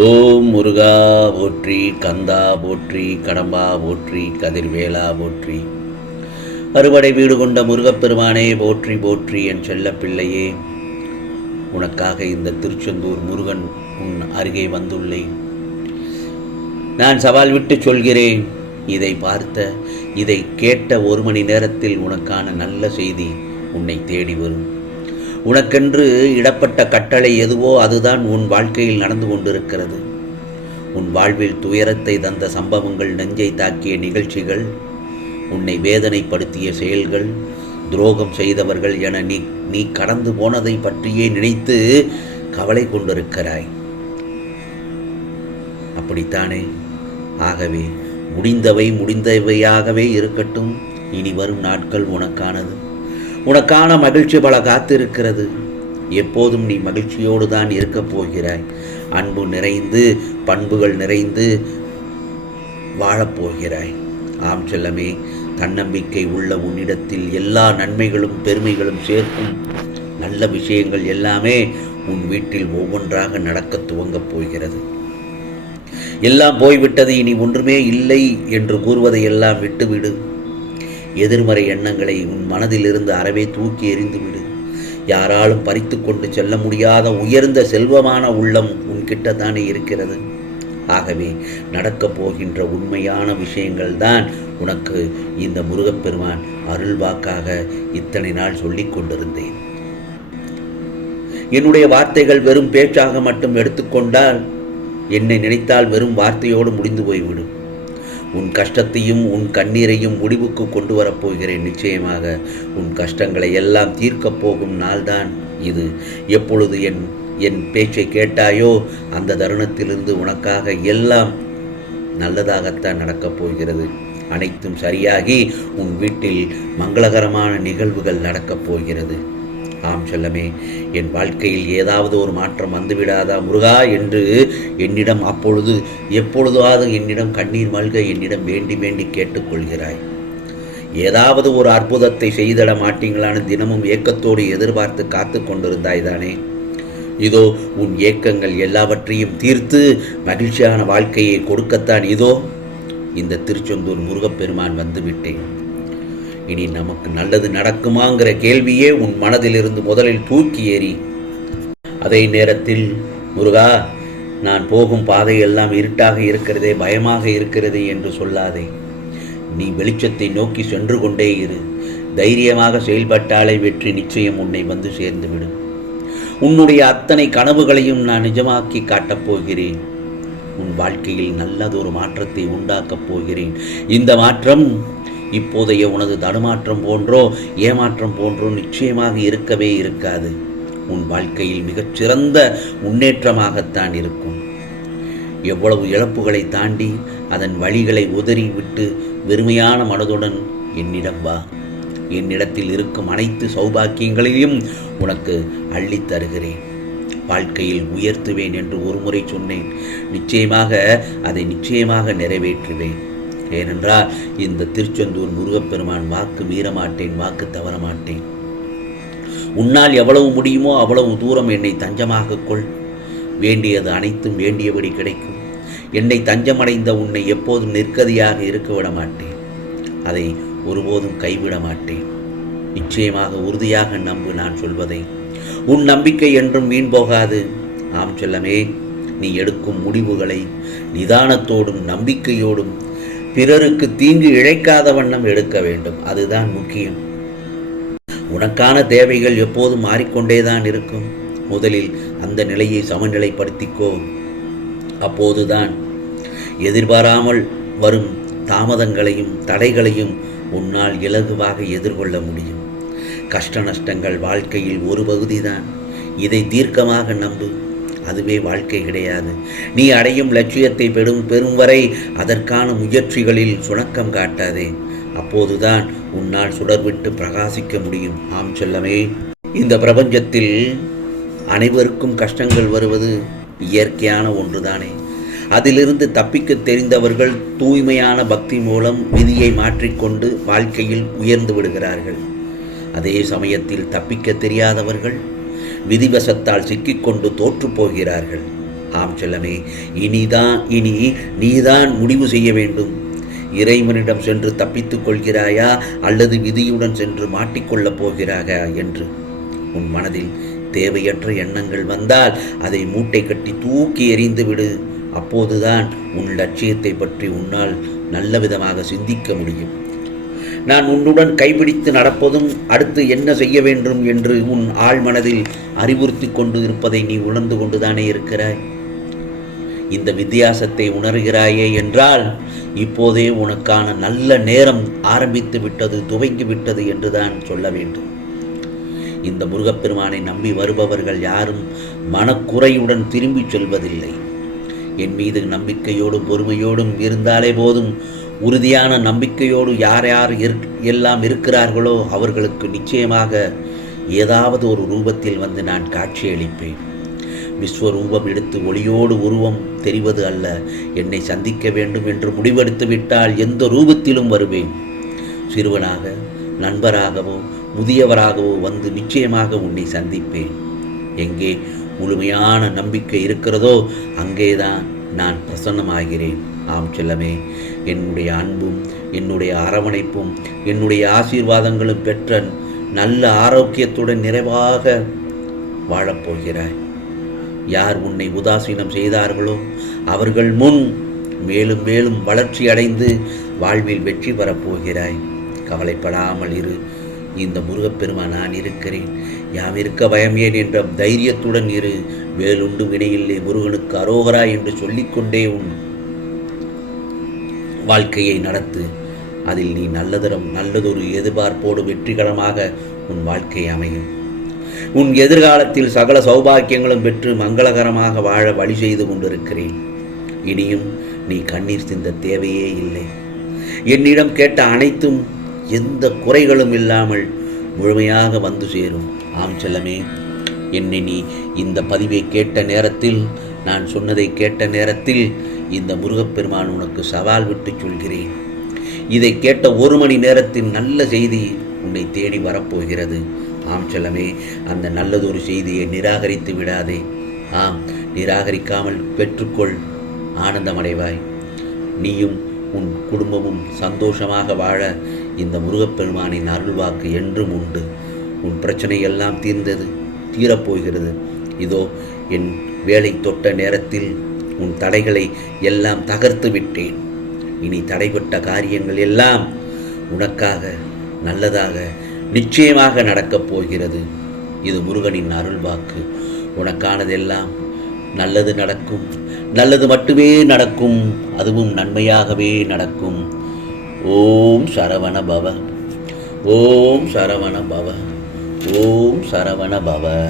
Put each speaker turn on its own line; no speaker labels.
ஓம் முருகா போற்றி கந்தா போற்றி கடம்பா போற்றி கதிர்வேலா போற்றி. அறுவடை வீடு கொண்ட முருகப்பெருமானே போற்றி போற்றி என் செல்ல பிள்ளையே. உனக்காக இந்த திருச்செந்தூர் முருகன் உன் அருகே வந்துள்ளேன். நான் சவால் விட்டு சொல்கிறேன் இதை பார்த்த இதை கேட்ட ஒரு மணி நேரத்தில் உனக்கான நல்ல செய்தி உன்னை தேடி வரும். உனக்கென்று இடப்பட்ட கட்டளை எதுவோ அதுதான் உன் வாழ்க்கையில் நடந்து கொண்டிருக்கிறது. உன் வாழ்வில் துயரத்தை தந்த சம்பவங்கள் நெஞ்சை தாக்கிய நிகழ்ச்சிகள் உன்னை வேதனைப்படுத்திய செயல்கள் துரோகம் செய்தவர்கள் என நீ நீ கடந்து போனதை பற்றியே நினைத்து கவலை கொண்டிருக்கிறாய். அப்படித்தானே? ஆகவே முடிந்தவை முடிந்தவையாகவே இருக்கட்டும். இனி வரும் நாட்கள் உனக்கானது. உனக்கான மகிழ்ச்சி பல காத்திருக்கிறது. எப்போதும் நீ மகிழ்ச்சியோடு தான் இருக்கப் போகிறாய். அன்பு நிறைந்து பண்புகள் நிறைந்து வாழப்போகிறாய் ஆம் செல்லமே தன்னம்பிக்கை உள்ள உன்னிடத்தில் எல்லா நன்மைகளும் பெருமைகளும் சேர்க்கும். நல்ல விஷயங்கள் எல்லாமே உன் வீட்டில் ஒவ்வொன்றாக நடக்கத் துவங்கப் போகிறது. எல்லாம் போய்விட்டது இனி ஒன்றுமே இல்லை என்று கூறுவதை எல்லாம் விட்டுவிடு. எதிர்மறை எண்ணங்களை உன் மனதிலிருந்து அறவே தூக்கி எறிந்துவிடு. யாராலும் பறித்து கொண்டு செல்ல முடியாத உயர்ந்த செல்வமான உள்ளம் உன்கிட்ட தானே இருக்கிறது. ஆகவே நடக்கப் போகின்ற உண்மையான விஷயங்கள் தான் உனக்கு இந்த முருகப்பெருமான் அருள்வாக்காக இத்தனை நாள் சொல்லிக் கொண்டிருந்தேன். என்னுடைய வார்த்தைகள் வெறும் பேச்சாக மட்டும் எடுத்துக்கொண்டால் என்னை நினைத்தால் வெறும் வார்த்தையோடு முடிந்து போய்விடும். உன் கஷ்டத்தையும் உன் கண்ணீரையும் முடிவுக்கு கொண்டு வரப்போகிறேன் நிச்சயமாக உன் கஷ்டங்களை எல்லாம் தீர்க்கப் போகும் நாள்தான் இது. எப்பொழுது என் என் பேச்சை கேட்டாயோ அந்த தருணத்திலிருந்து உனக்காக எல்லாம் நல்லதாகத்தான் நடக்கப் போகிறது. அனைத்தும் சரியாகி உன் வீட்டில் மங்களகரமான நிகழ்வுகள் நடக்கப் போகிறது. ஆம் செல்லமே என் வாழ்க்கையில் ஏதாவது ஒரு மாற்றம் வந்துவிடாதா முருகா என்று என்னிடம் அப்பொழுது எப்பொழுதாவது என்னிடம் கண்ணீர் மல்க என்னிடம் வேண்டி வேண்டி கேட்டுக்கொள்கிறாய். ஏதாவது ஒரு அற்புதத்தை செய்திட மாட்டீங்களான்னு தினமும் ஏக்கத்தோடு எதிர்பார்த்து காத்து கொண்டிருந்தாய் தானே. இதோ உன் ஏக்கங்கள் எல்லாவற்றையும் தீர்த்து மகிழ்ச்சியான வாழ்க்கையை கொடுக்கத்தான் இதோ இந்த திருச்செந்தூர் முருகப்பெருமான் வந்துவிட்டேன். இனி நமக்கு நல்லது நடக்குமாங்கிற கேள்வியே உன் மனதிலிருந்து முதலில் தூக்கி ஏறி அதே நேரத்தில் முருகா நான் போகும் பாதையெல்லாம் இருட்டாக இருக்கிறதே பயமாக இருக்கிறதே என்று சொல்லாதே. நீ வெளிச்சத்தை நோக்கி சென்று கொண்டே இரு. தைரியமாக செயல்பட்டாலே வெற்றி நிச்சயம் உன்னை வந்து சேர்ந்துவிடும். உன்னுடைய அத்தனை கனவுகளையும் நான் நிஜமாக்கி காட்டப் போகிறேன். உன் வாழ்க்கையில் நல்லதொரு மாற்றத்தை உண்டாக்கப் போகிறேன். இந்த மாற்றம் இப்போதைய உனது தடுமாற்றம் போன்றோ ஏமாற்றம் போன்றோ நிச்சயமாக இருக்கவே இருக்காது. உன் வாழ்க்கையில் மிகச்சிறந்த முன்னேற்றமாகத்தான் இருக்கும். எவ்வளவு இழப்புகளை தாண்டி அதன் வழிகளை உதறி விட்டு வெறுமையான மனதுடன் என்னிடம் வா. என்னிடத்தில் இருக்கும் அனைத்து சௌபாக்கியங்களையும் உனக்கு அள்ளித் தருகிறேன். வாழ்க்கையில் உயர்த்துவேன் என்று ஒருமுறை சொன்னேன். நிச்சயமாக அதை நிச்சயமாக நிறைவேற்றுவேன். ஏனென்றால் இந்த திருச்செந்தூர் முருகப்பெருமான் வாக்கு மீறமாட்டேன் வாக்கு தவற மாட்டேன் உன்னால் எவ்வளவு முடியுமோ அவ்வளவு தூரம் என்னை தஞ்சமாக கொள். வேண்டியது அனைத்தும் வேண்டியபடி கிடைக்கும். என்னை தஞ்சமடைந்த உன்னை எப்போதும் நிற்கதியாக இருக்க விட மாட்டேன் அதை ஒருபோதும் கைவிட மாட்டேன் நிச்சயமாக உறுதியாக நம்பு நான் சொல்வதை. உன் நம்பிக்கை என்றும் வீண் போகாது. ஆம் செல்லமே நீ எடுக்கும் முடிவுகளை நிதானத்தோடும் நம்பிக்கையோடும் பிறருக்கு தீங்கு இழைக்காத வண்ணம் எடுக்க வேண்டும். அதுதான் முக்கியம். உனக்கான தேவைகள் எப்போதும் மாறிக்கொண்டேதான் இருக்கும். முதலில் அந்த நிலையை சமநிலைப்படுத்திக்கோ. அப்போதுதான் எதிர்பாராமல் வரும் தாமதங்களையும் தடைகளையும் உன்னால் இலகுவாக எதிர்கொள்ள முடியும். கஷ்ட நஷ்டங்கள் வாழ்க்கையில் ஒரு பகுதிதான். இதை தீர்க்கமாக நம்பு. அதுவே வாழ்க்கை கிடையாது. நீ அடையும் லட்சியத்தை பெறும் பெறும் வரை அதற்கான முயற்சிகளில் சுணக்கம் காட்டாதே. அப்போதுதான் உன்னால் சுடர்விட்டு பிரகாசிக்க முடியும். ஆம் செல்லமே. இந்த பிரபஞ்சத்தில் அனைவருக்கும் கஷ்டங்கள் வருவது இயற்கையான ஒன்றுதானே. அதிலிருந்து தப்பிக்க தெரிந்தவர்கள் தூய்மையான பக்தி மூலம் விதியை மாற்றிக்கொண்டு வாழ்க்கையில் உயர்ந்து விடுகிறார்கள். அதே சமயத்தில் தப்பிக்க தெரியாதவர்கள் விதிவசத்தால் சிக்கிக்கொண்டு தோற்றுப் போகிறார்கள். ஆம் செல்லமே இனிதான் இனி நீதான் முடிவு செய்ய வேண்டும். இறைவனிடம் சென்று தப்பித்துக் கொள்கிறாயா அல்லது விதியுடன் சென்று மாட்டிக்கொள்ளப் போகிறாயா என்று. உன் மனதில் தேவையற்ற எண்ணங்கள் வந்தால் அதை மூட்டை கட்டி தூக்கி எறிந்து விடு. அப்போதுதான் உன் லட்சியத்தை பற்றி உன்னால் நல்ல விதமாக சிந்திக்க முடியும். நான் உன்னுடன் கைபிடித்து நடப்பதும் அடுத்து என்ன செய்ய வேண்டும் என்று உன் ஆழ்மனதில் அறிவுறுத்தி கொண்டு இருப்பதை நீ உணர்ந்து கொண்டுதானே இருக்கிறாய்? இந்த வித்தியாசத்தை உணர்கிறாயே என்றால் இப்போதே உனக்கான நல்ல நேரம் ஆரம்பித்து விட்டது துவங்கி விட்டது என்றுதான் சொல்ல வேண்டும். இந்த முருகப்பெருமானை நம்பி வருபவர்கள் யாரும் மனக்குறையுடன் திரும்பிச் செல்வதில்லை. என் மீது நம்பிக்கையோடும் பொறுமையோடும் இருந்தாலே போதும் உறுதியான நம்பிக்கையோடு யார் யார் இருக் எல்லாம் இருக்கிறார்களோ அவர்களுக்கு நிச்சயமாக ஏதாவது ஒரு ரூபத்தில் வந்து நான் காட்சியளிப்பேன். விஸ்வரூபம் எடுத்து ஒளியோடு உருவம் தெரிவது அல்ல. என்னை சந்திக்க வேண்டும் என்று முடிவெடுத்து விட்டால் எந்த ரூபத்திலும் வருவேன். சிறுவனாக நண்பராகவோ முதியவராகவோ வந்து நிச்சயமாக உன்னை சந்திப்பேன். எங்கே முழுமையான நம்பிக்கை இருக்கிறதோ அங்கேதான் நான் பிரசன்னமாகிறேன். ஆம் செல்லமே. என்னுடைய அன்பும் என்னுடைய அரவணைப்பும் என்னுடைய ஆசீர்வாதங்களும் பெற்ற நல்ல ஆரோக்கியத்துடன் நிறைவாக வாழப்போகிறாய். யார் உன்னை உதாசீனம் செய்தார்களோ அவர்கள் முன் மேலும் மேலும் வளர்ச்சி அடைந்து வாழ்வில் வெற்றி பெறப் போகிறாய் கவலைப்படாமல் இரு. இந்த முருகப்பெருமான் நான் இருக்கிறேன். யாம் இருக்க பயமேன் என்ற தைரியத்துடன் இரு. வேலுண்டு வினையில்லை முருகனுக்கு அரோகரா என்று சொல்லிக்கொண்டே உன் வாழ்க்கையை நடத்து. அதில் நீ நல்லதரம் நல்லதொரு எதிர்பார்ப்போடு வெற்றிகரமாக உன் வாழ்க்கை அமையும். உன் எதிர்காலத்தில் சகல சௌபாக்கியங்களும் பெற்று மங்களகரமாக வாழ வழி செய்து கொண்டிருக்கிறேன். இனியும் நீ கண்ணீர் சிந்த தேவையே இல்லை. என்னிடம் கேட்ட அனைத்தும் எந்த குறைகளும் இல்லாமல் முழுமையாக வந்து சேரும். ஆம் செல்லமே என்னை நீ இந்த பதிவை கேட்ட நேரத்தில் நான் சொன்னதை கேட்ட நேரத்தில் இந்த முருகப்பெருமான் உனக்கு சவால் விட்டு சொல்கிறேன். இதை கேட்ட ஒரு மணி நேரத்தில் நல்ல செய்தி உன்னை தேடி வரப்போகிறது. ஆம் செல்லமே அந்த நல்லதொரு செய்தியை நிராகரித்து விடாதே. ஆம் நிராகரிக்காமல் பெற்றுக்கொள் ஆனந்தமடைவாய். நீயும் உன் குடும்பமும் சந்தோஷமாக வாழ இந்த முருகப்பெருமானின் அருள்வாக்கு என்றும் உண்டு. உன் பிரச்சனை எல்லாம் தீர்ந்தது தீரப்போகிறது. இதோ என் வேலை தொட்ட நேரத்தில் உன் தடைகளை எல்லாம் தகர்த்து விட்டேன். இனி தடைபட்ட காரியங்கள் எல்லாம் உனக்காக நல்லதாக நிச்சயமாக நடக்கப் போகிறது. இது முருகனின் அருள் வாக்கு. உனக்கானதெல்லாம் நல்லது நடக்கும். நல்லது மட்டுமே நடக்கும். அதுவும் நன்மையாகவே நடக்கும். ஓம் சரவண பவ. ஓம் சரவண பவ. ஓம் சரவண பவ.